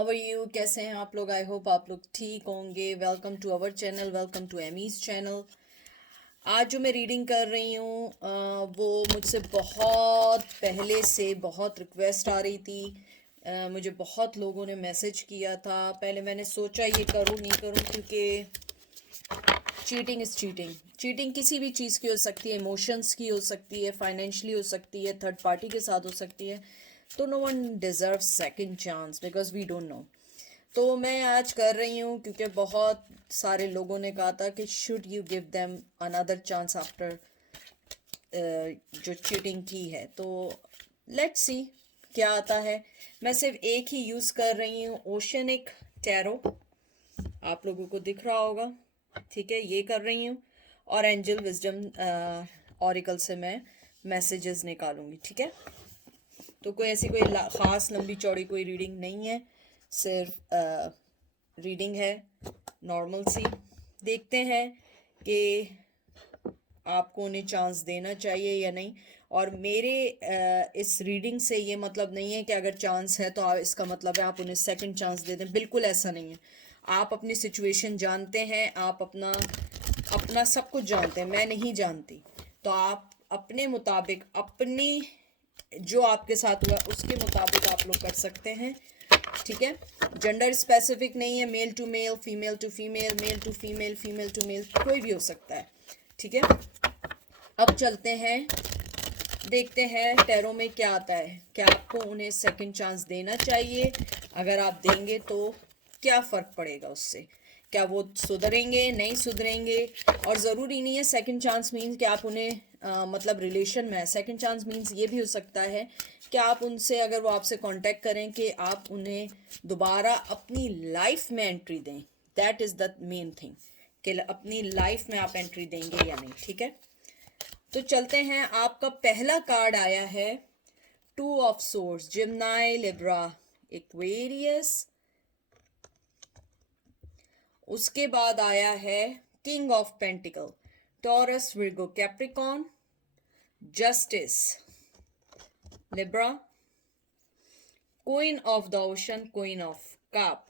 How are you, कैसे हैं आप लोग? आई होप आप लोग ठीक होंगे। Welcome to our channel, welcome to एमीज चैनल। आज जो मैं रीडिंग कर रही हूँ वो मुझसे बहुत पहले से बहुत रिक्वेस्ट आ रही थी। मुझे बहुत लोगों ने मैसेज किया था। पहले मैंने सोचा ये करूँ नहीं करूँ, क्योंकि चीटिंग इज़ चीटिंग। चीटिंग किसी भी चीज़ की हो सकती है, इमोशंस की हो सकती है, फाइनेंशियली हो सकती है, थर्ड पार्टी के साथ हो सकती है। तो no one deserve second chance because we don't know. तो मैं आज कर रही हूँ क्योंकि बहुत सारे लोगों ने कहा था कि should you give them another chance after जो चीटिंग की है। तो लेट्स सी क्या आता है। मैं सिर्फ एक ही यूज़ कर रही हूँ, ओशनिक टैरो। आप लोगों को दिख रहा होगा, ठीक है, ये कर रही हूँ। और एंजल विजडम ऑरिकल से मैं मैसेजेस निकालूंगी, ठीक है। तो कोई ऐसी कोई ख़ास लंबी चौड़ी कोई रीडिंग नहीं है, सिर्फ रीडिंग है नॉर्मल सी। देखते हैं कि आपको उन्हें चांस देना चाहिए या नहीं। और मेरे इस रीडिंग से ये मतलब नहीं है कि अगर चांस है तो इसका मतलब है आप उन्हें सेकंड चांस दे दें। बिल्कुल ऐसा नहीं है। आप अपनी सिचुएशन जानते हैं, आप अपना अपना सब कुछ जानते हैं, मैं नहीं जानती। तो आप अपने मुताबिक, अपनी जो आपके साथ हुआ उसके मुताबिक आप लोग कर सकते हैं, ठीक है। जेंडर स्पेसिफिक नहीं है, male to male, female to female, male to female, female to male, कोई भी हो सकता है, ठीक है। अब चलते हैं, देखते हैं टैरो में क्या आता है। क्या आपको उन्हें सेकंड चांस देना चाहिए? अगर आप देंगे तो क्या फ़र्क पड़ेगा उससे? क्या वो सुधरेंगे, नहीं सुधरेंगे? और ज़रूरी नहीं है सेकंड चांस मीन्स कि आप उन्हें मतलब रिलेशन में है। सेकंड चांस मीन्स ये भी हो सकता है कि आप उनसे, अगर वो आपसे कांटेक्ट करें, कि आप उन्हें दोबारा अपनी लाइफ में एंट्री दें। That is the main thing, कि अपनी लाइफ में आप एंट्री देंगे या नहीं, ठीक है। तो चलते हैं। आपका पहला कार्ड आया है two of swords, Gemini, Libra, Aquarius. उसके बाद आया है king of pentacle, Taurus, Virgo, Capricorn, justice, Libra, queen of the ocean, queen of cup.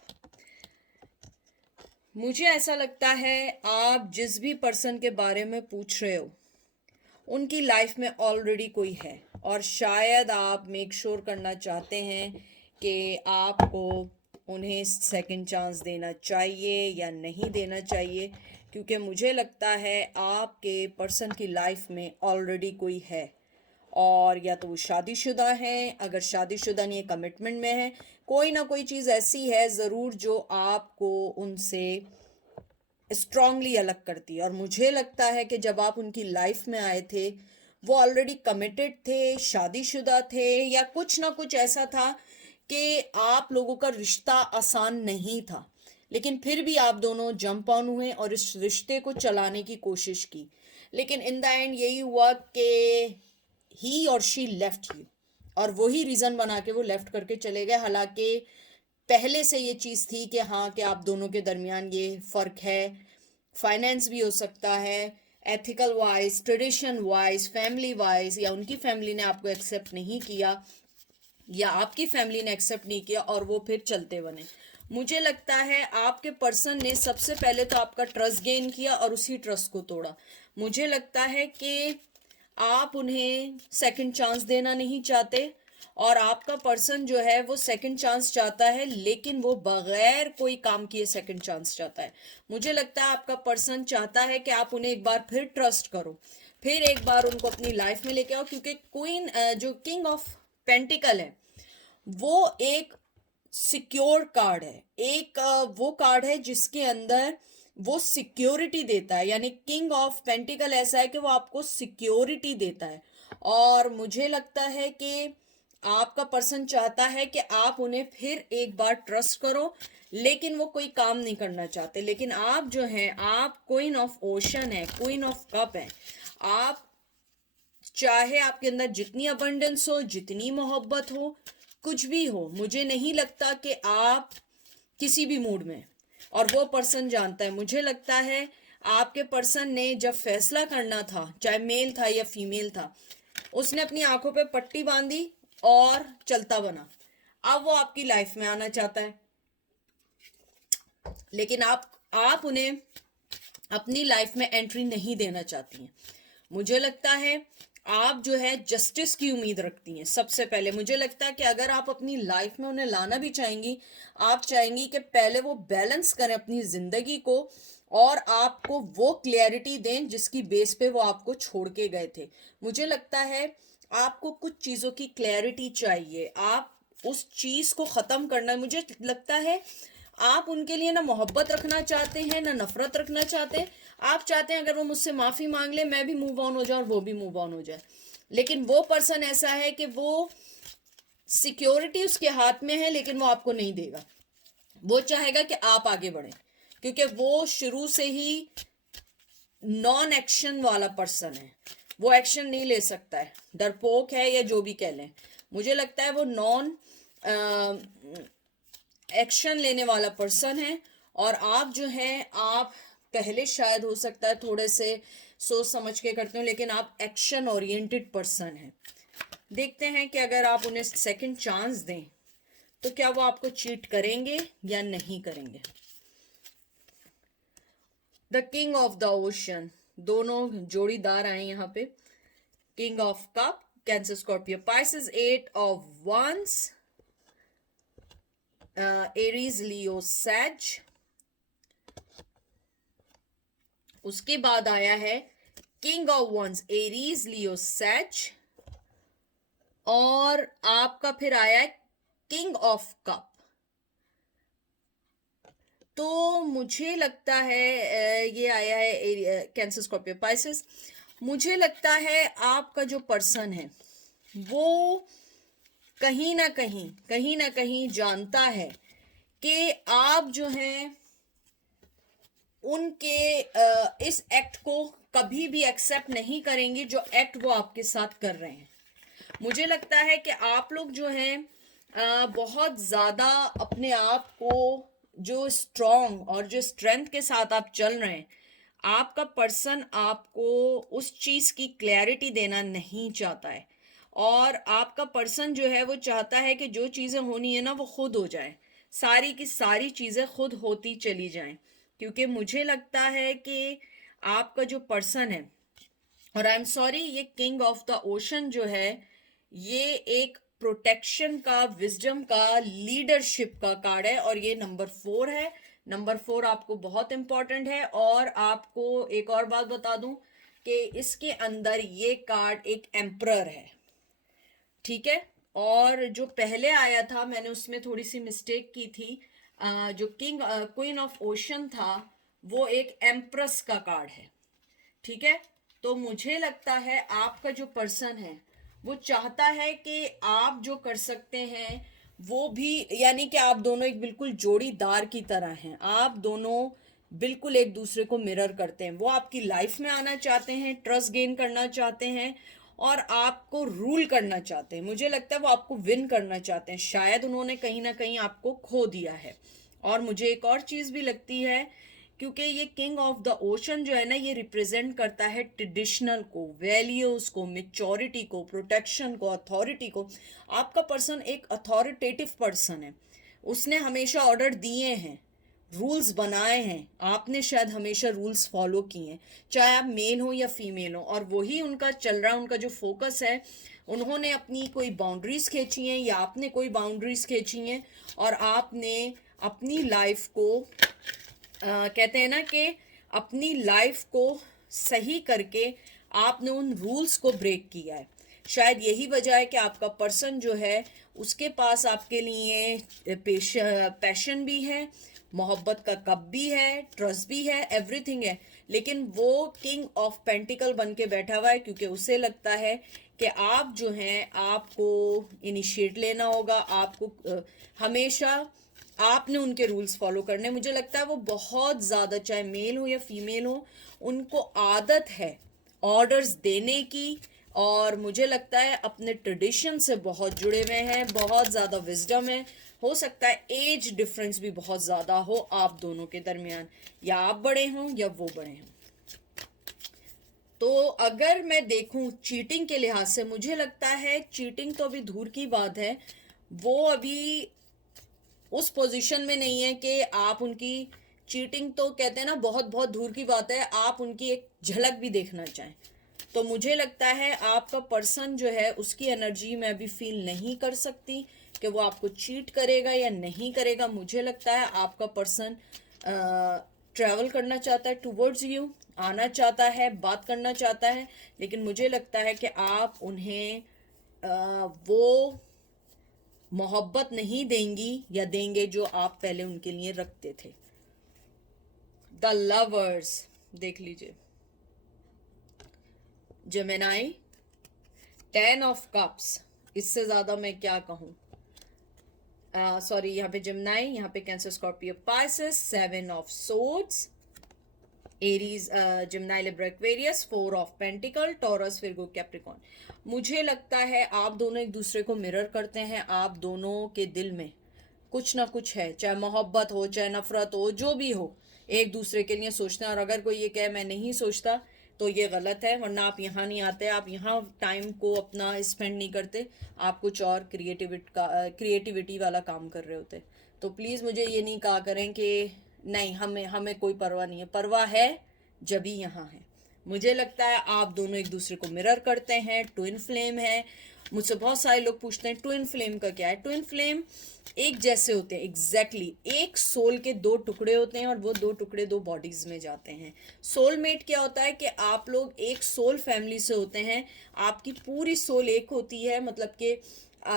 मुझे ऐसा लगता है आप जिस भी पर्सन के बारे में पूछ रहे हो उनकी लाइफ में ऑलरेडी कोई है, और शायद आप मेक श्योर करना चाहते हैं कि आपको उन्हें सेकंड चांस देना चाहिए या नहीं देना चाहिए। क्योंकि मुझे लगता है आपके पर्सन की लाइफ में ऑलरेडी कोई है, और या तो वो शादीशुदा हैं, अगर शादीशुदा नहीं है कमिटमेंट में है, कोई ना कोई चीज़ ऐसी है ज़रूर जो आपको उनसे स्ट्रांगली अलग करती है। और मुझे लगता है कि जब आप उनकी लाइफ में आए थे वो ऑलरेडी कमिटेड थे, शादीशुदा थे, या कुछ ना कुछ ऐसा था कि आप लोगों का रिश्ता आसान नहीं था, लेकिन फिर भी आप दोनों जंप ऑन हुए और इस रिश्ते को चलाने की कोशिश की। लेकिन इन द एंड यही हुआ कि ही और शी लेफ्ट यू, और वही रीज़न बना के वो लेफ्ट करके चले गए। हालांकि पहले से ये चीज़ थी कि हाँ, कि आप दोनों के दरमियान ये फ़र्क है। फाइनेंस भी हो सकता है, ethical wise, tradition wise, family wise, या उनकी फैमिली ने आपको एक्सेप्ट नहीं किया या आपकी फैमिली ने एक्सेप्ट नहीं किया, और वो फिर चलते बने। मुझे लगता है आपके पर्सन ने सबसे पहले तो आपका ट्रस्ट गेन किया और उसी ट्रस्ट को तोड़ा। मुझे लगता है कि आप उन्हें सेकंड चांस देना नहीं चाहते, और आपका पर्सन जो है वो सेकंड चांस चाहता है, लेकिन वो बगैर कोई काम किए सेकंड चांस चाहता है। मुझे लगता है आपका पर्सन चाहता है कि आप उन्हें एक बार फिर ट्रस्ट करो, फिर एक बार उनको अपनी लाइफ में लेके आओ। क्योंकि क्वीन, जो किंग ऑफ पेंटिकल है, वो एक सिक्योर कार्ड है, एक वो कार्ड है जिसके अंदर वो सिक्योरिटी देता है। यानी किंग ऑफ पेंटिकल ऐसा है कि वो आपको सिक्योरिटी देता है। और मुझे लगता है कि आपका पर्सन चाहता है कि आप उन्हें फिर एक बार ट्रस्ट करो, लेकिन वो कोई काम नहीं करना चाहते। लेकिन आप जो हैं, आप क्वीन ऑफ ओशन है, क्वीन ऑफ कप है। आप चाहे आपके अंदर जितनी अबंडेंस हो, जितनी मोहब्बत हो, कुछ भी हो, मुझे नहीं लगता कि आप किसी भी मूड में, और वो पर्सन जानता है। मुझे लगता है आपके पर्सन ने जब फैसला करना था, चाहे मेल था या फीमेल था, उसने अपनी आंखों पे पट्टी बांधी और चलता बना। अब वो आपकी लाइफ में आना चाहता है, लेकिन आप उन्हें अपनी लाइफ में एंट्री नहीं देना चाहती हैं। मुझे लगता है आप जो है जस्टिस की उम्मीद रखती हैं। सबसे पहले मुझे लगता है कि अगर आप अपनी लाइफ में उन्हें लाना भी चाहेंगी, आप चाहेंगी कि पहले वो बैलेंस करें अपनी जिंदगी को और आपको वो क्लैरिटी दें जिसकी बेस पे वो आपको छोड़ के गए थे। मुझे लगता है आपको कुछ चीजों की क्लैरिटी चाहिए, आप उस चीज को खत्म करना। मुझे लगता है आप उनके लिए ना मोहब्बत रखना चाहते हैं ना नफरत रखना चाहते हैं। आप चाहते हैं अगर वो मुझसे माफी मांग ले, मैं भी मूव ऑन हो जाऊं और वो भी मूव ऑन हो जाए। लेकिन वो पर्सन ऐसा है कि वो सिक्योरिटी उसके हाथ में है लेकिन वो आपको नहीं देगा। वो चाहेगा कि आप आगे बढ़ें, क्योंकि वो शुरू से ही नॉन एक्शन वाला पर्सन है। वो एक्शन नहीं ले सकता है, डरपोक है या जो भी कह लें। मुझे लगता है वो नॉन एक्शन लेने वाला पर्सन है। और आप जो है, आप पहले शायद हो सकता है थोड़े से सोच समझ के करते हो, लेकिन आप एक्शन ओरिएंटेड पर्सन हैं। देखते हैं कि अगर आप उन्हें सेकंड चांस दें तो क्या वो आपको चीट करेंगे या नहीं करेंगे। The king of the ocean, दोनों जोड़ीदार आए यहाँ पे। King of cup, Cancer Scorpio Pisces, 8 of wands, Aries Leo Sag. उसके बाद आया है king of wands, Aries Leo Sag, और आपका फिर आया है किंग ऑफ कप। तो मुझे लगता है ये आया है कैंसर स्कॉर्पियो पाइसेस। मुझे लगता है आपका जो पर्सन है वो कहीं ना कहीं जानता है कि आप जो हैं उनके इस एक्ट को कभी भी एक्सेप्ट नहीं करेंगे जो एक्ट वो आपके साथ कर रहे हैं। मुझे लगता है कि आप लोग जो हैं बहुत ज़्यादा अपने आप को जो स्ट्रॉन्ग और जो स्ट्रेंथ के साथ आप चल रहे हैं, आपका पर्सन आपको उस चीज़ की क्लैरिटी देना नहीं चाहता है। और आपका पर्सन जो है वो चाहता है कि जो चीज़ें होनी है ना वो खुद हो जाए, सारी की सारी चीज़ें खुद होती चली जाएं। क्योंकि मुझे लगता है कि आपका जो पर्सन है, और आई एम सॉरी, ये किंग ऑफ द ओशन जो है ये एक प्रोटेक्शन का, विजडम का, लीडरशिप का कार्ड है और ये नंबर 4 है। नंबर 4 आपको बहुत इंपॉर्टेंट है। और आपको एक और बात बता दूं कि इसके अंदर ये कार्ड एक एम्परर है, ठीक है। और जो पहले आया था मैंने उसमें थोड़ी सी मिस्टेक की थी, जो क्वीन ऑफ ओशन था वो एक एम्प्रेस का कार्ड है, ठीक है। तो मुझे लगता है आपका जो पर्सन है वो चाहता है कि आप जो कर सकते हैं वो भी, यानी कि आप दोनों एक बिल्कुल जोड़ीदार की तरह हैं। आप दोनों बिल्कुल एक दूसरे को मिरर करते हैं। वो आपकी लाइफ में आना चाहते हैं, ट्रस्ट गेन करना चाहते हैं और आपको रूल करना चाहते हैं। मुझे लगता है वो आपको विन करना चाहते हैं। शायद उन्होंने कहीं ना कहीं आपको खो दिया है। और मुझे एक और चीज़ भी लगती है, क्योंकि ये किंग ऑफ द ओशन जो है ना ये रिप्रेजेंट करता है ट्रेडिशनल को, वैल्यूज को, मेच्योरिटी को, प्रोटेक्शन को, अथॉरिटी को। आपका पर्सन एक अथॉरिटेटिव पर्सन है। उसने हमेशा ऑर्डर दिए हैं, रूल्स बनाए हैं, आपने शायद हमेशा रूल्स फॉलो किए हैं, चाहे आप मेल हो या फीमेल हो, और वही उनका चल रहा है। उनका जो फोकस है, उन्होंने अपनी कोई बाउंड्रीज खींची हैं या आपने कोई बाउंड्रीज खींची हैं और आपने अपनी लाइफ को कहते हैं ना कि अपनी लाइफ को सही करके आपने उन रूल्स को ब्रेक किया है। शायद यही वजह है कि आपका पर्सन जो है उसके पास आपके लिए पैशन भी है, मोहब्बत का कप भी है, ट्रस्ट भी है, एवरीथिंग है। लेकिन वो किंग ऑफ पेंटिकल बन के बैठा हुआ है क्योंकि उसे लगता है कि आप जो हैं आपको इनिशिएट लेना होगा, आपको हमेशा आपने उनके रूल्स फॉलो करने। मुझे लगता है वो बहुत ज़्यादा, चाहे मेल हो या फीमेल हो, उनको आदत है ऑर्डर्स देने की। और मुझे लगता है अपने ट्रेडिशन से बहुत जुड़े हुए हैं, बहुत ज़्यादा विजडम है। हो सकता है एज डिफरेंस भी बहुत ज़्यादा हो आप दोनों के दरमियान, या आप बड़े हों या वो बड़े हों। तो अगर मैं देखूं चीटिंग के लिहाज से, मुझे लगता है चीटिंग तो अभी दूर की बात है। वो अभी उस पोजीशन में नहीं है कि आप उनकी चीटिंग तो कहते हैं ना बहुत बहुत दूर की बात है, आप उनकी एक झलक भी देखना चाहें तो मुझे लगता है आपका पर्सन जो है उसकी एनर्जी मैं अभी फील नहीं कर सकती कि वो आपको चीट करेगा या नहीं करेगा। मुझे लगता है आपका पर्सन ट्रैवल करना चाहता है टूवर्ड्स यू, आना चाहता है, बात करना चाहता है, लेकिन मुझे लगता है कि आप उन्हें वो मोहब्बत नहीं देंगी या देंगे जो आप पहले उनके लिए रखते थे। द लवर्स देख लीजिए, जेमिनाई, 10 ऑफ कप्स, इससे ज्यादा मैं क्या कहूं। सॉरी, यहाँ पे जेमिनाई, यहाँ पे cancer, Scorpio, Pisces, 7 of swords, Aries, Gemini, Libra, Aquarius, 4 of pentacle, Taurus, Virgo, Capricorn. मुझे लगता है आप दोनों एक दूसरे को मिरर करते हैं। आप दोनों के दिल में कुछ ना कुछ है, चाहे मोहब्बत हो चाहे नफरत हो, जो भी हो, एक दूसरे के लिए सोचते हैं। और अगर कोई ये कहे मैं नहीं सोचता तो ये गलत है, वरना आप यहाँ नहीं आते, आप यहाँ टाइम को अपना स्पेंड नहीं करते, आप कुछ और क्रिएटिविटी वाला काम कर रहे होते। तो प्लीज़ मुझे ये नहीं कहा करें कि नहीं हमें हमें कोई परवाह नहीं है। परवाह है जब ही यहाँ है। मुझे लगता है आप दोनों एक दूसरे को मिरर करते हैं, ट्विन फ्लेम है। मुझसे बहुत सारे लोग पूछते हैं ट्विन फ्लेम का क्या है। ट्विन फ्लेम एक जैसे होते हैं, एग्जैक्टली एक सोल के 2 टुकड़े होते हैं और वो 2 टुकड़े 2 बॉडीज में जाते हैं। सोलमेट क्या होता है कि आप लोग एक सोल फैमिली से होते हैं, आपकी पूरी सोल एक होती है, मतलब कि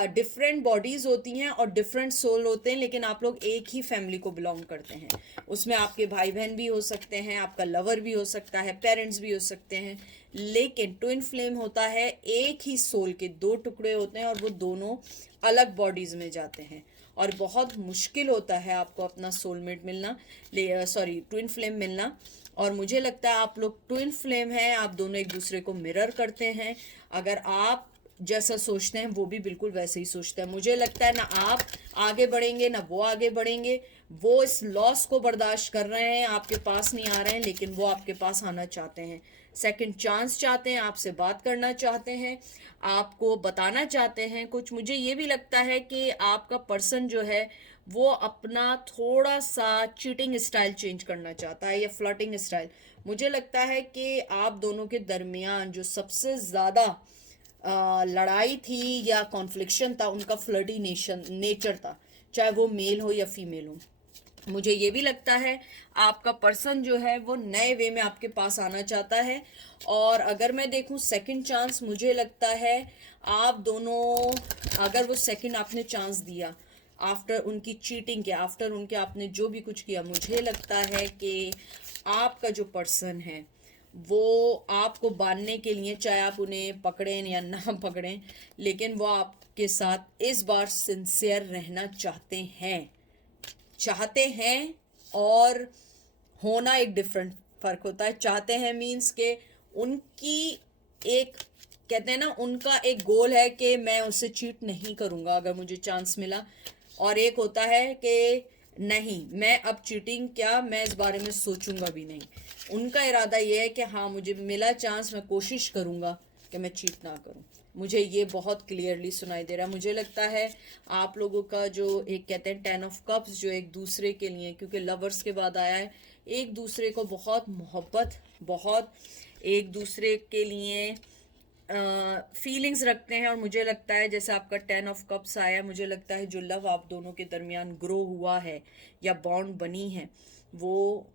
डिफरेंट बॉडीज होती हैं और डिफरेंट सोल होते हैं, लेकिन आप लोग एक ही फैमिली को बिलोंग करते हैं। उसमें आपके भाई बहन भी हो सकते हैं, आपका लवर भी हो सकता है, पेरेंट्स भी हो सकते हैं, लेकिन ट्विन फ्लेम होता है एक ही सोल के 2 टुकड़े होते हैं और वो दोनों अलग बॉडीज में जाते हैं। और बहुत मुश्किल होता है आपको अपना सोलमेट मिलना, सॉरी ट्विन फ्लेम मिलना। और मुझे लगता है आप लोग ट्विन फ्लेम हैं, आप दोनों एक दूसरे को मिरर करते हैं। अगर आप जैसा सोचते हैं वो भी बिल्कुल वैसे ही सोचते हैं। मुझे लगता है ना आप आगे बढ़ेंगे ना वो आगे बढ़ेंगे। वो इस लॉस को बर्दाश्त कर रहे हैं, आपके पास नहीं आ रहे हैं, लेकिन वो आपके पास आना चाहते हैं, सेकंड चांस चाहते हैं, आपसे बात करना चाहते हैं, आपको बताना चाहते हैं कुछ। मुझे ये भी लगता है कि आपका पर्सन जो है वो अपना थोड़ा सा चीटिंग स्टाइल चेंज करना चाहता है या फ्लर्टिंग स्टाइल। मुझे लगता है कि आप दोनों के दरमियान जो सबसे ज़्यादा लड़ाई थी या कॉन्फ्लिक्शन था, उनका फ्लर्टी नेचर था, चाहे वो मेल हो या फीमेल हो। मुझे ये भी लगता है आपका पर्सन जो है वो नए वे में आपके पास आना चाहता है। और अगर मैं देखूं सेकंड चांस, मुझे लगता है आप दोनों, अगर वो सेकंड आपने चांस दिया आफ्टर उनकी चीटिंग के, आफ्टर उनके आपने जो भी कुछ किया, मुझे लगता है कि आपका जो पर्सन है वो आपको बांधने के लिए, चाहे आप उन्हें पकड़ें या ना पकड़ें, लेकिन वो आपके साथ इस बार सिंसियर रहना चाहते हैं। और होना एक डिफरेंट फर्क होता है। चाहते हैं मीन्स के उनकी एक, कहते हैं ना, उनका एक गोल है कि मैं उससे चीट नहीं करूंगा अगर मुझे चांस मिला। और एक होता है कि नहीं, मैं अब चीटिंग क्या, मैं इस बारे में सोचूंगा भी नहीं। उनका इरादा ये है कि हाँ मुझे मिला चांस, मैं कोशिश करूंगा कि मैं चीट ना करूं। मुझे ये बहुत क्लियरली सुनाई दे रहा है। मुझे लगता है आप लोगों का जो एक कहते हैं 10 ऑफ कप्स, जो एक दूसरे के लिए, क्योंकि लवर्स के बाद आया है, एक दूसरे को बहुत मोहब्बत, बहुत एक दूसरे के लिए फीलिंग्स रखते हैं। और मुझे लगता है जैसे आपका 10 ऑफ कप्स आया, मुझे लगता है जो लव आप दोनों के दरमियान ग्रो हुआ है या बॉन्ड बनी है वो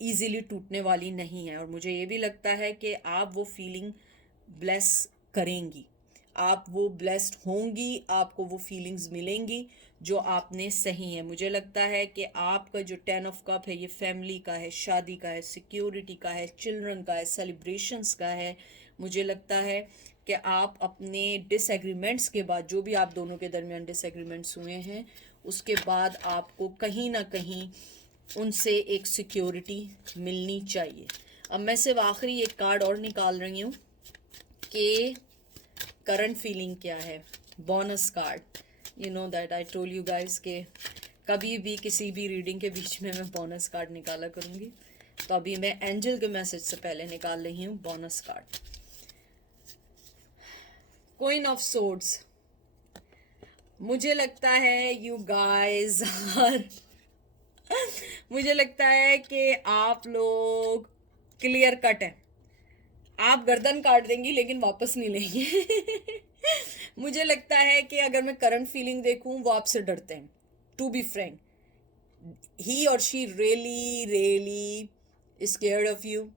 इजीली टूटने वाली नहीं है। और मुझे ये भी लगता है कि आप वो फीलिंग ब्लेस करेंगी, आप वो ब्लेस्ड होंगी, आपको वो फीलिंग्स मिलेंगी जो आपने सही है। मुझे लगता है कि आपका जो 10 ऑफ कप है ये फैमिली का है, शादी का है, सिक्योरिटी का है, चिल्ड्रन का है, सेलिब्रेशंस का है। मुझे लगता है कि आप अपने डिसएग्रीमेंट्स के बाद, जो भी आप दोनों के दरमियान डिसएग्रीमेंट्स हुए हैं, उसके बाद आपको कहीं ना कहीं उनसे एक सिक्योरिटी मिलनी चाहिए। अब मैं सिर्फ आखिरी एक कार्ड और निकाल रही हूँ कि करंट फीलिंग क्या है। Bonus card, you know that I told you guys के कभी भी किसी भी रीडिंग के बीच में मैं बोनस कार्ड निकाला करूँगी। तो अभी मैं एंजल के मैसेज से पहले निकाल रही हूँ bonus card. Queen of swords, मुझे लगता है यू गाइस आर मुझे लगता है कि आप लोग क्लियर कट है, आप गर्दन काट देंगी लेकिन वापस नहीं लेंगे। मुझे लगता है कि अगर मैं करंट फीलिंग देखूं, वो आपसे डरते हैं। टू बी फ्रैंक, ही और she really really scared of you.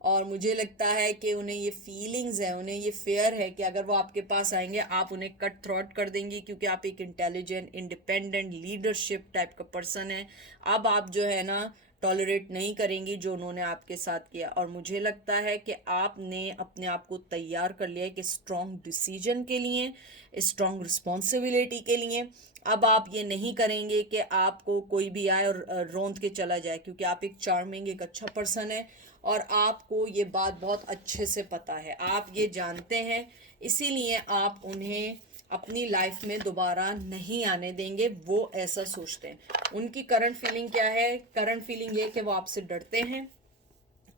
और मुझे लगता है कि उन्हें ये फीलिंग्स है, उन्हें ये फेयर है कि अगर वो आपके पास आएंगे आप उन्हें कट थ्रॉट कर देंगी, क्योंकि आप एक इंटेलिजेंट इंडिपेंडेंट लीडरशिप टाइप का पर्सन है। अब आप जो है ना टॉलरेट नहीं करेंगी जो उन्होंने आपके साथ किया। और मुझे लगता है कि आपने अपने आप को तैयार कर लिया है कि स्ट्रॉन्ग डिसीजन के लिए, स्ट्रॉन्ग रिस्पॉन्सिबिलिटी के लिए। अब आप ये नहीं करेंगे कि आपको कोई भी आए और रौंद के चला जाए, क्योंकि आप एक चार्मिंग, एक अच्छा पर्सन है और आपको ये बात बहुत अच्छे से पता है, आप ये जानते हैं। इसीलिए आप उन्हें अपनी लाइफ में दोबारा नहीं आने देंगे, वो ऐसा सोचते हैं। उनकी करंट फीलिंग क्या है? करंट फीलिंग ये कि वो आपसे डरते हैं,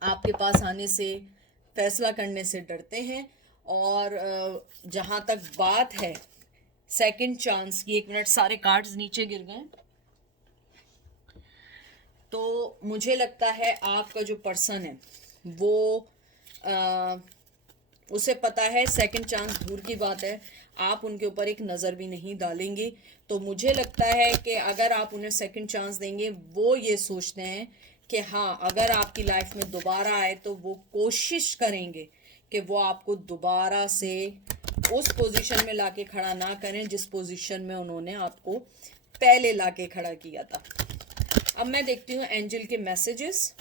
आपके पास आने से, फैसला करने से डरते हैं। और जहाँ तक बात है सेकंड चांस की, 1 मिनट, सारे कार्ड्स नीचे गिर गए। तो मुझे लगता है आपका जो पर्सन है वो उसे पता है सेकंड चांस दूर की बात है, आप उनके ऊपर एक नज़र भी नहीं डालेंगे। तो मुझे लगता है कि अगर आप उन्हें सेकंड चांस देंगे, वो ये सोचते हैं कि हाँ, अगर आपकी लाइफ में दोबारा आए तो वो कोशिश करेंगे कि वो आपको दोबारा से उस पोजीशन में लाके खड़ा ना करें जिस पोजीशन में उन्होंने आपको पहले लाके खड़ा किया था। अब मैं देखती हूँ एंजल के मैसेजेस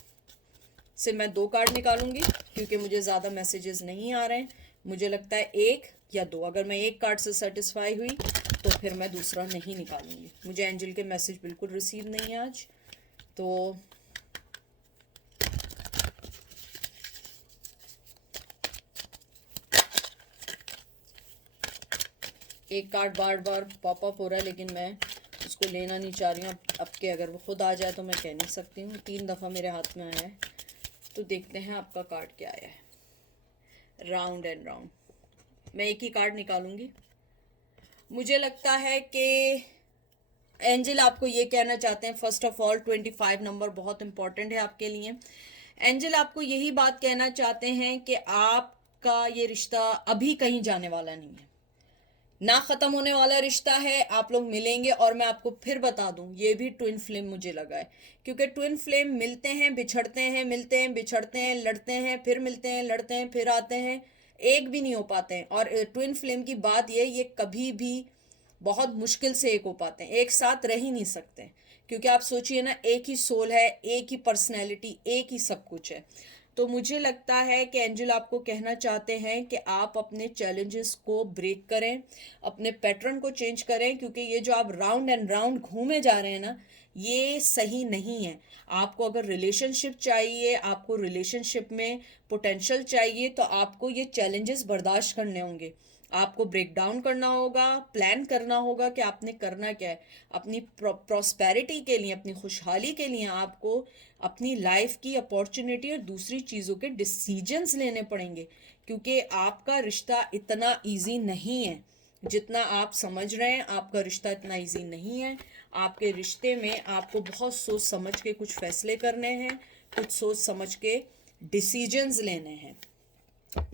से। मैं 2 कार्ड निकालूंगी क्योंकि मुझे ज़्यादा मैसेजेस नहीं आ रहे हैं। मुझे लगता है 1 या 2, अगर मैं 1 कार्ड से सेटिस्फाई हुई तो फिर मैं दूसरा नहीं निकालूंगी। मुझे एंजल के मैसेज बिल्कुल रिसीव नहीं है आज। तो एक कार्ड बार बार पॉप अप हो रहा है लेकिन मैं उसको लेना नहीं चाह रही हूँ। अब के अगर वो खुद आ जाए तो मैं कह नहीं सकती हूँ। 3 दफ़ा मेरे हाथ में आया है। तो देखते हैं आपका कार्ड क्या आया है। Round and round. मैं एक ही कार्ड निकालूंगी। मुझे लगता है कि एंजल आपको ये कहना चाहते हैं, फर्स्ट ऑफ ऑल 25 नंबर बहुत इंपॉर्टेंट है आपके लिए। एंजल आपको यही बात कहना चाहते हैं कि आपका ये रिश्ता अभी कहीं जाने वाला नहीं है, ना ख़त्म होने वाला रिश्ता है। आप लोग मिलेंगे। और मैं आपको फिर बता दूं, ये भी ट्विन फ्लेम मुझे लगा है, क्योंकि ट्विन फ्लेम मिलते हैं, बिछड़ते हैं, मिलते हैं, बिछड़ते हैं, लड़ते हैं, फिर मिलते हैं, लड़ते हैं, फिर आते हैं, एक भी नहीं हो पाते हैं। और ट्विन फ्लेम की बात ये कभी भी बहुत मुश्किल से एक हो पाते हैं, एक साथ रह ही नहीं सकते। क्योंकि आप सोचिए ना, एक ही सोल है, एक ही पर्सनैलिटी, एक ही सब कुछ है। तो मुझे लगता है कि एंजल आपको कहना चाहते हैं कि आप अपने चैलेंजेस को ब्रेक करें, अपने पैटर्न को चेंज करें, क्योंकि ये जो आप राउंड एंड राउंड घूमे जा रहे हैं ना, ये सही नहीं है। आपको अगर रिलेशनशिप चाहिए, आपको रिलेशनशिप में पोटेंशियल चाहिए, तो आपको ये चैलेंजेस बर्दाश्त करने होंगे। आपको ब्रेक डाउन करना होगा, प्लान करना होगा कि आपने करना क्या है। अपनी प्रॉस्पेरिटी के लिए, अपनी खुशहाली के लिए आपको अपनी लाइफ की अपॉर्चुनिटी और दूसरी चीज़ों के डिसीजंस लेने पड़ेंगे, क्योंकि आपका रिश्ता इतना इजी नहीं है जितना आप समझ रहे हैं। आपका रिश्ता इतना इजी नहीं है। आपके रिश्ते में आपको बहुत सोच समझ के कुछ फैसले करने हैं, कुछ सोच समझ के डिसीजंस लेने हैं।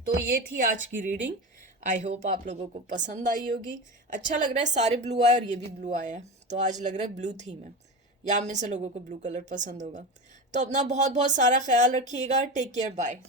तो ये थी आज की रीडिंग। आई होप आप लोगों को पसंद आई होगी। अच्छा लग रहा है, सारे ब्लू आए और ये भी ब्लू आया, तो आज लग रहा है ब्लू थीम है, या में से लोगों को ब्लू कलर पसंद होगा। तो अपना बहुत बहुत सारा ख्याल रखिएगा। Take care, bye.